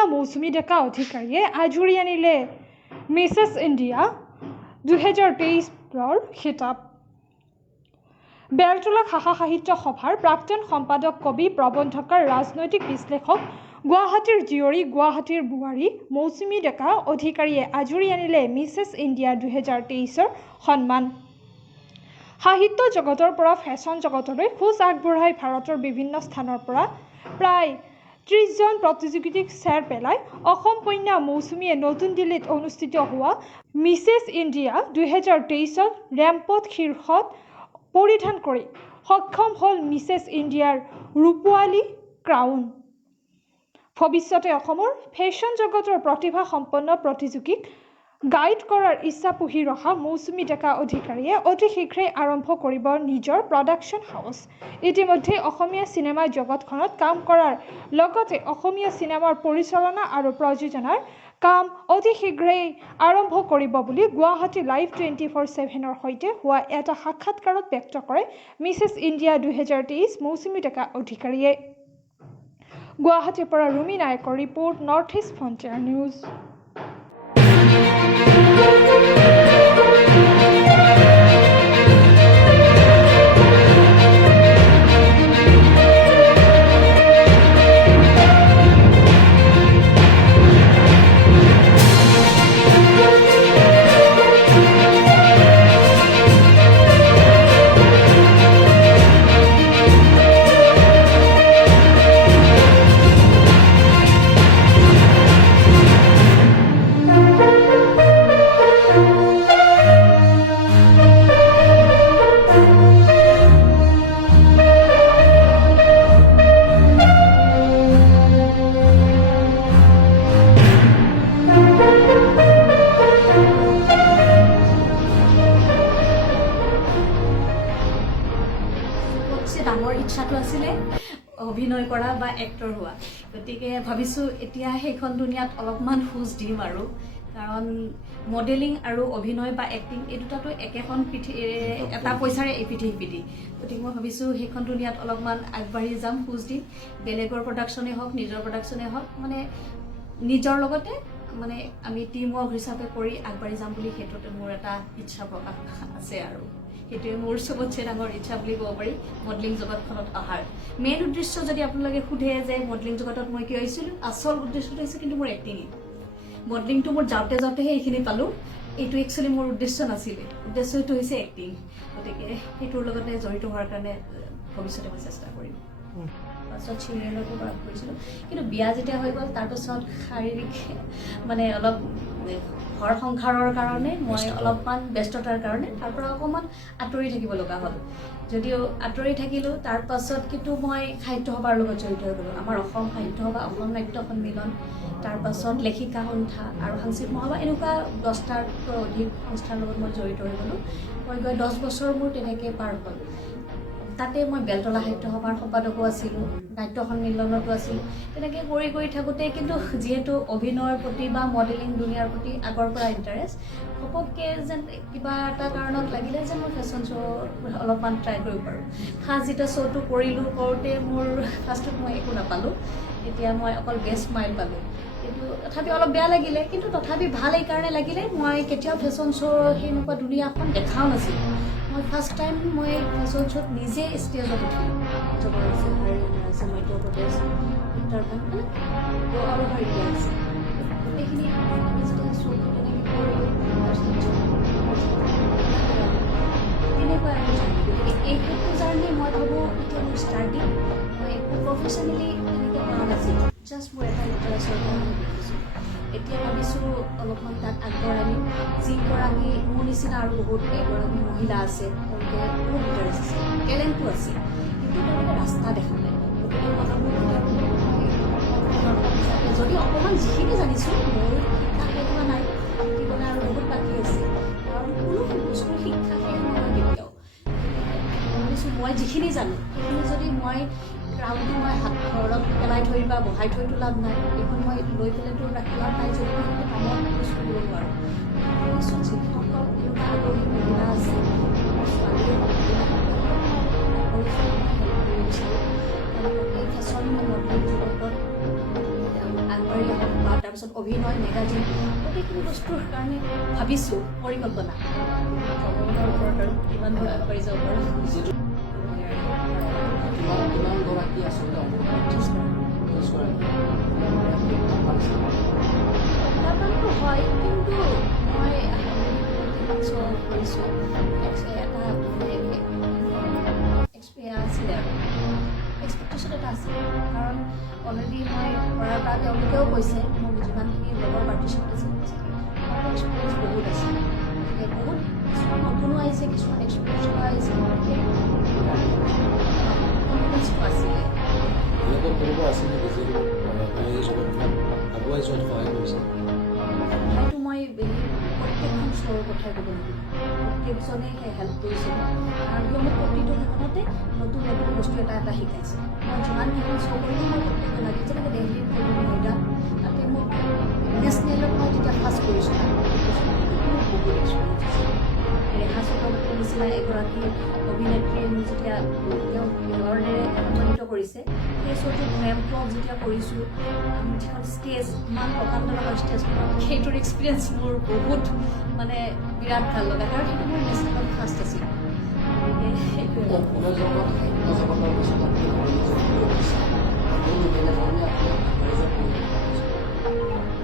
কন্যা মৌচুমী ডেকা অধিকাৰীয়ে আজুৰি আনিলে মিছেছ ইণ্ডিয়া 2023ৰ খিতাপ। বেলতলা ভাষা সাহিত্য সভাৰ প্ৰাক্তন সম্পাদক, কবি, প্ৰবন্ধকাৰ, ৰাজনৈতিক বিশ্লেষক, গুৱাহাটীৰ জীয়ৰী, গুৱাহাটীৰ বোৱাৰী মৌচুমী ডেকা অধিকাৰীয়ে আজুৰি আনিলে মিছেছ ইণ্ডিয়া 2023ৰ সন্মান। সাহিত্য জগতৰ পৰা ফেশ্বন জগতলৈ খোজ আগবঢ়াই ভাৰতৰ বিভিন্ন স্থানৰ পৰা প্ৰায় 30জন প্ৰতিযোগীক চেৰ পেলাই অসম কন্যা মৌচুমীয়ে নতুন দিল্লীত অনুষ্ঠিত হোৱা মিছেছ ইণ্ডিয়া 2023ত ৰেম্পত শীৰ্ষত পৰিধান কৰি সক্ষম হ'ল মিছেছ ইণ্ডিয়াৰ ৰূপোৱালী ক্ৰাউন। ভৱিষ্যতে অসমৰ ফেশ্বন জগতৰ প্ৰতিভা সম্পন্ন প্ৰতিযোগীক গাইড কৰাৰ ইচ্ছা পুহি ৰখা মৌচুমী ডেকা অধিকাৰীয়ে অতি শীঘ্ৰেই আৰম্ভ কৰিব নিজৰ প্ৰডাকশ্যন হাউচ। ইতিমধ্যে অসমীয়া চিনেমা জগতখনত কাম কৰাৰ লগতে অসমীয়া চিনেমাৰ পৰিচালনা আৰু প্ৰযোজনাৰ কাম অতি শীঘ্ৰেই আৰম্ভ কৰিব বুলি গুৱাহাটী লাইভ 24/7ৰ সৈতে হোৱা এটা সাক্ষাৎকাৰত ব্যক্ত কৰে মিছেছ ইণ্ডিয়া 2023 মৌচুমী ডেকা অধিকাৰীয়ে। গুৱাহাটীৰ পৰা ৰুমি নায়কৰ report, north east frontier news. ডাঙৰ ইচ্ছাটো আছিলে অভিনয় কৰা বা এক্টৰ হোৱা, গতিকে ভাবিছোঁ এতিয়া সেইখন দুনিয়াত অলপমান খোজ দিম আৰু, কাৰণ মডেলিং আৰু অভিনয় বা এক্টিং এই দুটাটো একেখন এটা পইচাৰে ইপিঠি সিপিঠি, গতিকে মই ভাবিছোঁ সেইখন দুনিয়াত অলপমান আগবাঢ়ি যাম, খোজ দিম। বেলেগৰ প্ৰডাকশ্যনেই হওক, নিজৰ প্ৰডাকশ্যনেই হওক, মানে নিজৰ লগতে মানে আমি টিম ৱৰ্ক হিচাপে কৰি আগবাঢ়ি যাম বুলি সেইটোতে মোৰ এটা ইচ্ছা প্ৰকাশ আছে আৰু সেইটোৱে মোৰ চবতছে ডাঙৰ ইচ্ছা বুলি ক'ব পাৰি মডেলিং জগতখনত অহাৰ। মেইন উদ্দেশ্য যদি আপোনালোকে সোধে যে মডেলিং জগতত মই কিয় আহিছিলোঁ, আচল উদ্দেশ্যটো হৈছে কিন্তু মোৰ এক্টিঙে। মডেলিংটো মোৰ যাওঁতে যাওঁতেহে এইখিনি পালোঁ, এইটো একচুৱেলি মোৰ উদ্দেশ্য নাছিলে, উদ্দেশ্যটো হৈছে এক্টিং। গতিকে সেইটোৰ লগতে জড়িত হোৱাৰ কাৰণে ভৱিষ্যতে মই চেষ্টা কৰিম। তাৰপাছত চিৰিয়েলতো কাম কৰিছিলোঁ, কিন্তু বিয়া যেতিয়া হৈ গ'ল তাৰপাছত শাৰীৰিক মানে অলপ ঘৰ সংসাৰৰ কাৰণে মই অলপমান ব্যস্ততাৰ কাৰণে তাৰ পৰা অকণমান আঁতৰি থাকিব লগা হ'ল। যদিও আঁতৰি থাকিলোঁ, তাৰপাছত কিন্তু মই সাহিত্য সভাৰ লগত জড়িত হৈ গ'লোঁ। আমাৰ অসম সাহিত্য সভা, অসম নাট্য সন্মিলন, তাৰপাছত লেখিকা সন্থা আৰু সাংস্কৃতিক মহাসভা, এনেকুৱা 10টাতকৈ অধিক সংস্থাৰ লগত মই জড়িত হৈ গ'লোঁ। মই গৈ 10 বছৰ মোৰ তেনেকৈ পাৰ হ'ল। তাতে মই বেলতলা সাহিত্য সভাৰ সম্পাদকো আছিলোঁ, নাট্য সন্মিলনতো আছিলোঁ। তেনেকৈ কৰি থাকোঁতে কিন্তু যিহেতু অভিনয়ৰ প্ৰতি বা মডেলিং দুনিয়াৰ প্ৰতি আগৰ পৰা ইণ্টাৰেষ্ট, ঘপককৈ যেন কিবা এটা কাৰণত লাগিলে যে মই ফেশ্বন শ্ব' অলপমান ট্ৰাই কৰিব পাৰোঁ। ফাৰ্ষ্ট যেতিয়া শ্ব'টো কৰোঁতে মোৰ ফাৰ্ষ্টত মই একো নাপালোঁ, এতিয়া মই অকল বেষ্ট স্মাইল পালোঁ। কিন্তু তথাপি অলপ বেয়া লাগিলে, কিন্তু তথাপি ভাল এইকাৰণে লাগিলে মই কেতিয়াও ফেশ্বন শ্ব' সেনেকুৱা দুনিয়াখন দেখাও নাছিলোঁ। মই ফাৰ্ষ্ট টাইম মই ফেশ্বন শ্ব'ত নিজে ষ্টেজত উঠিলোঁ। জগৰ আছে, হাৰিয়ানা আছে, মধ্য প্ৰদেশ, উত্তৰাখণ্ড আৰু হাৰিয়ানা আছে। এইখিনি যেতিয়া শ্ব'টো তেনেকৈ কৰিলোঁ, তেনেকুৱা গতিকে এইটো জাৰ্ণি মই ভাবোঁ এতিয়া মোৰ ষ্টাৰ্টিং। মই একো প্ৰফেশ্যনেলি তেনেকৈ কৰা নাছিলোঁ, জাষ্ট মোৰ এটা ইণ্টাৰেষ্টৰ কাৰণে কৰিছোঁ। এতিয়া ভাবিছোঁ অলপমান তাত আগবঢ়াই যিগৰাকী মোৰ নিচিনা আৰু বহুত এগৰাকী মহিলা আছে, তেওঁলোকে বহুত ইণ্টাৰেষ্ট আছে, টেলেণ্টো আছে, কিন্তু তেওঁলোকে ৰাস্তা দেখা নাই। গতিকে মই ভাবোঁ হিচাপে যদি অকণমান যিখিনি জানিছোঁ, মোৰ শিক্ষা শেষ হোৱা নাই, শিকিবলৈ আৰু বহুত বাকী আছে, কাৰণ কোনো বস্তুৰ শিক্ষা শেষ নহয় কেতিয়াও। ভাবিছোঁ মই যিখিনি জানো সেইখিনি যদি মই ক্ৰাউনটো মই ঘৰত পেলাই থৈ বা বহাই থৈতো লাভ নাই, এইখন মই লৈ পেলাইতো ৰাখি লাভ নাই যদি মই সেইটো কামত ইউজ কৰিব নোৱাৰোঁ। ভাবিছোঁ যিসকল এনেকুৱা আগ্ৰহী মহিলা আছে, ছোৱালীয়ে এই ফেশ্বন মডেলিং জগতত আগবাঢ়ি আহক। তাৰপিছত অভিনয় মেগাজিন গোটেইখিনি বস্তুৰ কাৰণে ভাবিছোঁ পৰিকল্পনা ভগৱানৰ ওপৰত আৰু কিমান দূৰ আগবাঢ়ি যাব পাৰোঁ কিমানগৰাকী আচলতে প্ৰত্যাহ্বানটো হয় কিন্তু মই কৰিছোঁ এটা আছিলে এক্সপেক্টেশ্যন এটা আছিল কাৰণ অলৰেডি মই কৰাৰ পৰা তেওঁলোকেও কৈছে মোক যিমানখিনি লগৰ পাৰ্টিচিপেণ্ট আছে এক্সপিৰিয়েঞ্চ বহুত আছে বহুত কিছুমান নতুনো আহিছে কিছুমান এক্সপিৰিয়েঞ্চ হোৱা আহিছে গতিকে কনফিডেঞ্চটো আছিলে হয়তো মই প্ৰত্যেকখন শ্ব'ৰ কথাই ক'ব লাগিব প্ৰত্যেকজনে হেল্প কৰিছিল কাৰণ কিয় মোক প্ৰতিটো ক্ষেত্ৰতে নতুন নতুন বস্তু এটা শিকাইছে মই যিমানকেইখন শ্ব' কৰিলোঁ মই প্ৰত্যেকটো লাগে যেনেকৈ দেলহিত কৰিলোঁ মৈদাম তাতে মোক নেশ্যনেলত মই যেতিয়া ফাৰ্ষ্ট কৰিছোঁ মোৰ বহুত এক্সপিৰিয়েঞ্চ আছে ৰেখা চক্ৰৱৰ্তীৰ নিচিনা এগৰাকী অভিনেত্ৰীয়ে মোক যেতিয়া তেওঁ অৰ্ডেৰে সন্মানিত কৰিছে সেই শ্ব'টোত ৰেম্প ৱক যেতিয়া কৰিছোঁ যিখন ষ্টেজ ইমান প্ৰকাণ্ড লগা ষ্টেজখনত সেইটোৰ এক্সপিৰিয়েঞ্চ মোৰ বহুত মানে বিৰাট ভাল লগা কাৰণ সেইটো মোৰ নেশ্যনেলত ফাৰ্ষ্ট আছিল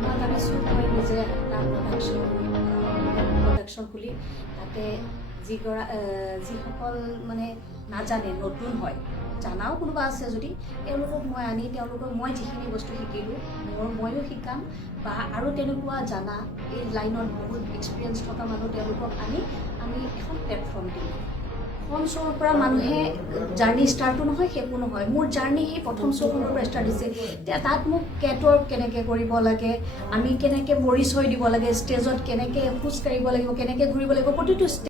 মই ভাবিছোঁ মই নিজে এটা প্ৰডাকশ্যন খুলি তাতে যিসকল মানে নাজানে নতুন হয় জানাও কোনোবা আছে যদি তেওঁলোকক মই আনি তেওঁলোকক মই যিখিনি বস্তু শিকিলোঁ ময়ো শিকাম বা আৰু তেনেকুৱা জানা এই লাইনত বহুত এক্সপিৰিয়েঞ্চ থকা মানুহ তেওঁলোকক আনি আমি এখন প্লেটফৰ্ম দিম প্ৰথম শ্ব'ৰ পৰা মানুহে জাৰ্ণি ষ্টাৰ্টো নহয় শেষো নহয় মোৰ জাৰ্ণি সেই প্ৰথম শ্ব'খনৰ পৰা ষ্টাৰ্ট হৈছে এতিয়া তাত মোক কেটৱৰ্ক কেনেকৈ কৰিব লাগে আমি কেনেকৈ পৰিচয় দিব লাগে ষ্টেজত কেনেকৈ খোজ কাঢ়িব লাগিব কেনেকৈ ঘূৰিব লাগিব প্ৰতিটো